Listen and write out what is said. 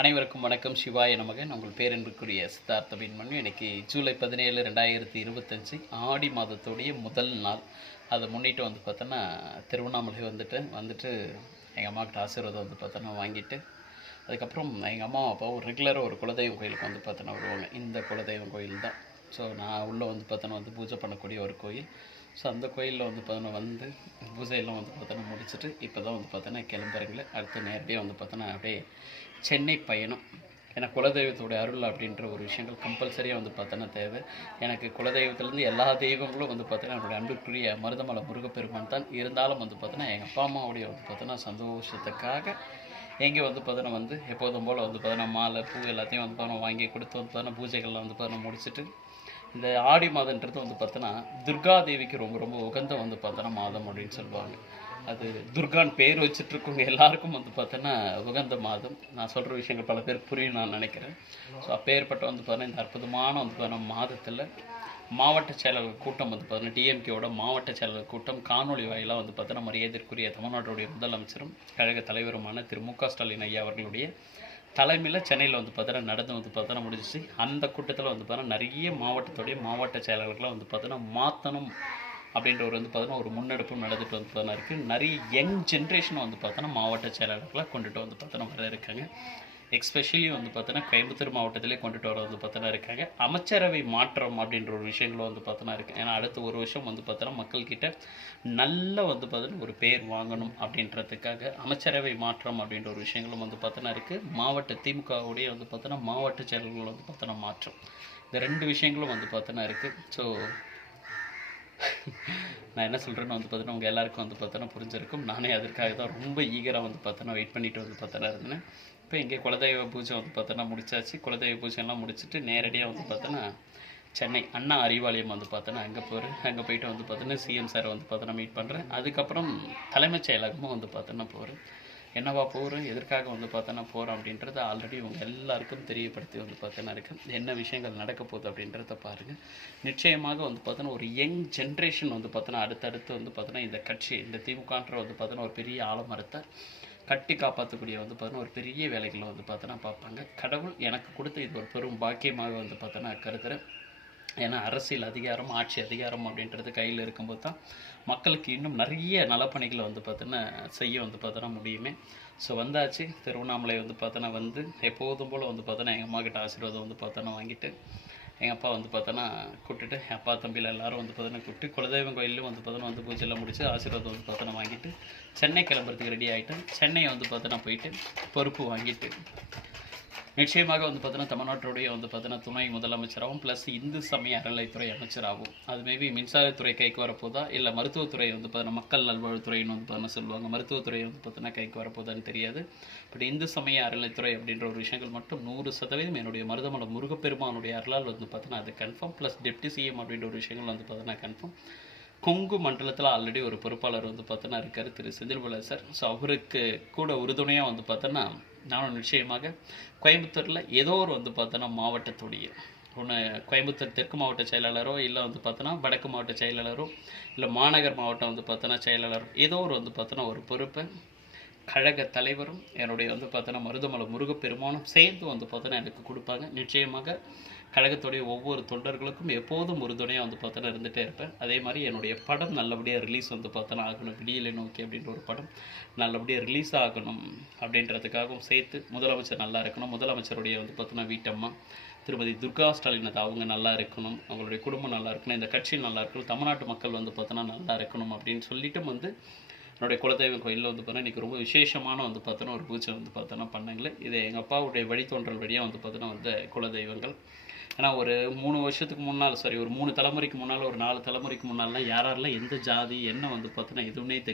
அனைவருக்கும் வணக்கம். சிவாய நமகன் உங்கள் பேரன்புக்குரிய சித்தார்த்த மீன்மணி இன்னைக்கு ஜூலை பதினேழு ரெண்டாயிரத்தி இருபத்தஞ்சி ஆடி மாதத்துடைய முதல் நாள். அதை முன்னிட்டு வந்து பார்த்தோன்னா திருவண்ணாமலை வந்துட்டு வந்துட்டு எங்கள் அம்மாக்கிட்ட ஆசீர்வாதம் வந்து பார்த்தோன்னா வாங்கிட்டு அதுக்கப்புறம் எங்கள் அம்மா அப்பா ஒரு ரெகுலராக ஒரு குலதெய்வம் கோயிலுக்கு வந்து பார்த்தோன்னா வருவாங்க. இந்த குலதெய்வம் கோயில் தான் ஸோ நான் உள்ளே வந்து பார்த்தோன்னா வந்து பூஜை பண்ணக்கூடிய ஒரு கோயில். ஸோ அந்த கோயிலில் வந்து பார்த்தோன்னா வந்து பூஜையெல்லாம் வந்து பார்த்தோன்னா முடிச்சுட்டு இப்போ தான் வந்து பார்த்தோன்னா கிளம்புறீங்களே அடுத்து நேரடியாக வந்து பார்த்தோன்னா அப்படியே சென்னை பயணம் ஏன்னா குலதெய்வத்தோடைய அருள் அப்படின்ற ஒரு விஷயங்கள் கம்பல்சரியாக வந்து பார்த்தோன்னா தேவை எனக்கு குலதெய்வத்துலேருந்து எல்லா தெய்வங்களும் வந்து பார்த்தோன்னா என்னுடைய அன்புக்குரிய மருதமலை முருகப்பெருமான் தான் இருந்தாலும் வந்து பார்த்தோன்னா எங்கள் அப்பா அம்மாவுடைய வந்து பார்த்தோன்னா சந்தோஷத்துக்காக எங்கே வந்து பார்த்தோன்னா வந்து எப்போதும் போல் வந்து பார்த்தோன்னா மாலை பூ எல்லாத்தையும் வந்து பார்த்தோன்னா வாங்கி கொடுத்து வந்து பார்த்தோன்னா பூஜைகள்லாம் வந்து பார்த்தோன்னா முடிச்சுட்டு இந்த ஆடி மாதன்றது வந்து பார்த்தோன்னா துர்கா தேவிக்கு ரொம்ப ரொம்ப உகந்த வந்து பார்த்தோன்னா மாதம் அப்படின்னு சொல்லுவாங்க. அது துர்கான் பேர் வச்சுட்ருக்கவங்க எல்லாருக்கும் வந்து பார்த்தோன்னா உகந்த மாதம். நான் சொல்கிற விஷயங்கள் பல பேருக்கு புரியும் நான் நினைக்கிறேன். ஸோ அப்பேற்பட்ட வந்து பார்த்தோன்னா இந்த அற்புதமான வந்து பார்த்தோன்னா மாதத்தில் மாவட்ட செயலர் கூட்டம் வந்து பார்த்தோன்னா டிஎம்கேவோட மாவட்ட செயலர் கூட்டம் காணொலி வாயிலாக வந்து பார்த்தோன்னா மரியாதைக்குரிய தமிழ்நாட்டுடைய முதலமைச்சரும் கழக தலைவருமான திரு மு க ஸ்டாலின் ஐயா அவர்களுடைய தலைமையில் சென்னையில் வந்து பார்த்தோன்னா நடந்து வந்து பார்த்தோன்னா முடிஞ்சிச்சு. அந்த கூட்டத்தில் வந்து பார்த்தோன்னா நிறைய மாவட்டத்துடைய மாவட்ட செயலாளர்கள்லாம் வந்து பார்த்தோன்னா மாற்றணும் அப்படின்ற ஒரு வந்து பார்த்தோன்னா ஒரு முன்னெடுப்பும் நடந்துட்டு வந்து பார்த்தோன்னா இருக்குது நிறைய யங் ஜென்ரேஷனை வந்து பார்த்தோன்னா மாவட்ட செயலாளர்களாக கொண்டுட்டு வந்து பார்த்தோன்னா வர இருக்காங்க எக்ஸ்பெஷலி வந்து பார்த்தோன்னா கோயம்புத்தூர் மாவட்டத்திலே கொண்டுட்டு வர வந்து பார்த்தோன்னா இருக்காங்க. அமைச்சரவை மாற்றம் அப்படின்ற ஒரு விஷயங்களும் வந்து பார்த்தோன்னா இருக்குது ஏன்னா அடுத்த ஒரு வருஷம் வந்து பார்த்தோன்னா மக்கள்கிட்ட நல்ல வந்து பார்த்தோன்னா ஒரு பேர் வாங்கணும் அப்படின்றதுக்காக அமைச்சரவை மாற்றம் அப்படின்ற ஒரு விஷயங்களும் வந்து பார்த்தோன்னா இருக்குது மாவட்ட திமுகவுடைய வந்து பார்த்தோன்னா மாவட்ட செயல்கள் வந்து பார்த்தோன்னா மாற்றம். இந்த ரெண்டு விஷயங்களும் வந்து பார்த்தோன்னா இருக்குது ஸோ நான் என்ன சொல்கிறேன்னு வந்து பார்த்தோன்னா உங்கள் எல்லாருக்கும் வந்து பார்த்தோன்னா புரிஞ்சிருக்கும். நானே அதற்காக தான் ரொம்ப ஈகராக வந்து பார்த்தோன்னா வெயிட் பண்ணிட்டு வந்து பார்த்தோன்னா இருந்தேன். இப்போ இங்கே குலதெய்வ பூஜை வந்து பார்த்தோன்னா முடிச்சாச்சு குலதெய்வ பூஜைலாம் முடிச்சுட்டு நேரடியாக வந்து பார்த்தோன்னா சென்னை அண்ணா அறிவாலயம் வந்து பார்த்தோன்னா அங்கே போகிறேன் அங்கே போயிட்டு வந்து பார்த்தோன்னா சிஎம் சாரை வந்து பார்த்தோன்னா மீட் பண்ணுறேன் அதுக்கப்புறம் தலைமைச் செயலகமும் வந்து பார்த்தோன்னா போகிறேன் என்னவா போகிறேன் எதற்காக வந்து பார்த்தோன்னா போகிறோம் அப்படின்றத ஆல்ரெடி இவங்க எல்லாருக்கும் தெரியப்படுத்தி வந்து பார்த்தோன்னா இருக்குது என்ன விஷயங்கள் நடக்க போகுது அப்படின்றத பாருங்கள் நிச்சயமாக வந்து பார்த்தோன்னா ஒரு யங் ஜென்ரேஷன் வந்து பார்த்தோன்னா அடுத்தடுத்து வந்து பார்த்தோன்னா இந்த கட்சி இந்த திமுகன்ற வந்து பார்த்தோன்னா ஒரு பெரிய ஆழமரத்தை கட்டி காப்பாற்றக்கூடிய வந்து பார்த்தோன்னா ஒரு பெரிய வேலைகளை வந்து பார்த்தோன்னா பார்ப்பாங்க. கடவுள் எனக்கு கொடுத்த இது ஒரு பெரும் பாக்கியமாக வந்து பார்த்தோன்னா கருதுகிறேன் ஏன்னா அரசியல் அதிகாரம் ஆட்சி அதிகாரம் அப்படின்றது கையில் இருக்கும்போது தான் மக்களுக்கு இன்னும் நிறைய நலப்பணிகளை வந்து பார்த்தோன்னா செய்ய வந்து பார்த்தோன்னா முடியுமே. ஸோ வந்தாச்சு. திருவண்ணாமலை வந்து பார்த்தோன்னா வந்து எப்போதும் போல் வந்து பார்த்தோன்னா எங்கள் அம்மா கிட்ட ஆசீர்வாதம் வந்து பார்த்தோன்னா வாங்கிட்டு எங்கள் அப்பா வந்து பார்த்தோன்னா கூப்பிட்டுட்டு என் அப்பா தம்பியில் எல்லாரும் வந்து பார்த்தோன்னா கூப்பிட்டு குலதெய்வம் கோயிலும் வந்து பார்த்தோன்னா வந்து பூஜையெல்லாம் முடிச்சு ஆசீர்வாதம் வந்து பார்த்தோன்னா வாங்கிட்டு சென்னை கிளம்புறதுக்கு ரெடி ஆகிட்டேன் சென்னை வந்து பார்த்தோன்னா போயிட்டு பொறுப்பு வாங்கிட்டு நிச்சயமாக வந்து பார்த்தோன்னா தமிழ்நாட்டுடைய வந்து பார்த்தோன்னா துணை முதலமைச்சராகவும் ப்ளஸ் இந்து சமய அறநிலைத்துறை அமைச்சராகவும் அது மேபி மின்சாரத்துறை கைக்கு வரப்போதா? இல்லை மருத்துவத்துறை வந்து பார்த்தீங்கன்னா மக்கள் நல்வாழ்வுத்துறைன்னு வந்து பார்த்தீங்கன்னா சொல்லுவாங்க. மருத்துவத்துறை வந்து பார்த்தோன்னா கைக்கு வரப்போதான்னு தெரியாது. பட் இந்து சமய அறநிலைத்துறை அப்படின்ற ஒரு விஷயங்கள் மட்டும் நூறு சதவீதம் என்னுடைய மருதமலை முருகப்பெருமானுடைய அருளால் வந்து பார்த்தோன்னா அது கன்ஃபார்ம் ப்ளஸ் டெப்டி சிஎம் அப்படின்ற ஒரு விஷயங்கள் வந்து பார்த்தோன்னா கன்ஃபார்ம் கொங்கு மண்டலத்தில் ஆல்ரெடி ஒரு பொறுப்பாளர் வந்து பார்த்தோன்னா இருக்கார் திரு செந்தில்பாலா சார். ஸோ அவருக்கு கூட உறுதுணையாக வந்து பார்த்தோன்னா நானும் நிச்சயமாக கோயம்புத்தூரில் ஏதோ ஒரு வந்து பார்த்தோன்னா மாவட்டத்துடைய ஒன்று கோயம்புத்தூர் தெற்கு மாவட்ட செயலாளரோ இல்லை வந்து பார்த்தோன்னா வடக்கு மாவட்ட செயலாளரோ இல்லை மாநகர் மாவட்டம் வந்து பார்த்தோன்னா செயலாளரோ ஏதோ ஒரு வந்து பார்த்தோன்னா ஒரு பொறுப்பை. கழக தலைவரும் என்னுடைய வந்து பார்த்தோன்னா மருதமலை முருகப்பெருமானும் சேர்ந்து வந்து பார்த்தோன்னா எனக்கு கொடுப்பாங்க. நிச்சயமாக கழகத்துடைய ஒவ்வொரு தொண்டர்களுக்கும் எப்போதும் உறுதுணையாக வந்து பார்த்தோன்னா இருந்துகிட்டே இருப்பேன். அதே மாதிரி என்னுடைய படம் நல்லபடியாக ரிலீஸ் வந்து பார்த்தோன்னா ஆகணும். விடியலை நோக்கி அப்படின்ற ஒரு படம் நல்லபடியாக ரிலீஸ் ஆகணும் அப்படின்றதுக்காகவும் சேர்த்து முதலமைச்சர் நல்லா இருக்கணும். முதலமைச்சருடைய வந்து பார்த்தோன்னா வீட்டம்மா திருமதி துர்கா ஸ்டாலின் அது அவங்க நல்லா இருக்கணும். அவங்களுடைய குடும்பம் நல்லா இருக்கணும். இந்த கட்சி நல்லா இருக்கணும். தமிழ்நாட்டு மக்கள் வந்து பார்த்தோன்னா நல்லா இருக்கணும் அப்படின்னு சொல்லிட்டு வந்து என்னுடைய குலதெய்வம் கோயிலில் வந்து பார்த்தோன்னா இன்றைக்கி ரொம்ப விசேஷமான வந்து பார்த்தோன்னா ஒரு பூஜை வந்து பார்த்தோன்னா பண்ணங்களே. இது எங்கள் அப்பாவுடைய வழித்தோன்றல் வழியாக வந்து பார்த்தோன்னா வந்து குலதெய்வங்கள். ஏன்னா ஒரு மூணு வருஷத்துக்கு முன்னால் சாரி ஒரு மூணு தலைமுறைக்கு முன்னால் ஒரு நாலு தலைமுறைக்கு முன்னால்லாம் யாரெல்லாம் எந்த ஜாதி என்ன வந்து பார்த்தோன்னா எதுவுமே தெரியும்